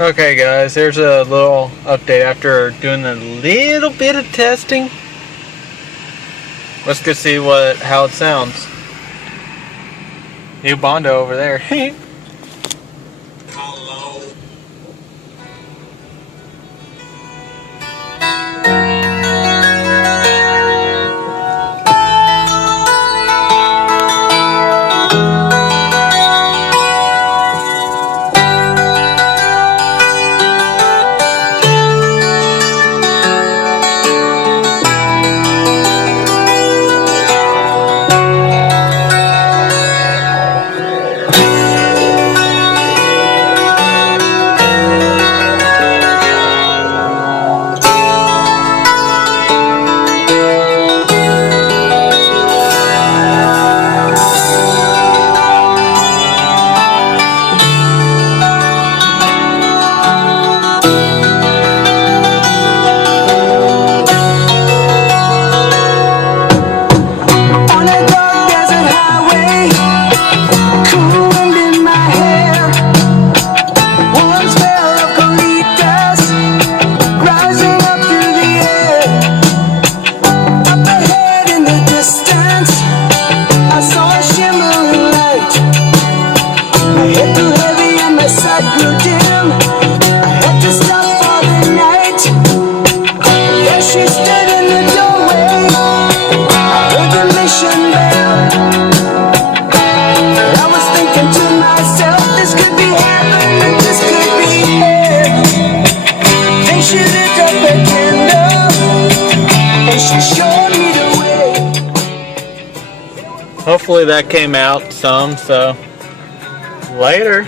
Okay guys, here's a little update after doing a little bit of testing. Let's go see how it sounds. New Bondo over there. Hello. Hopefully that came out some, so later.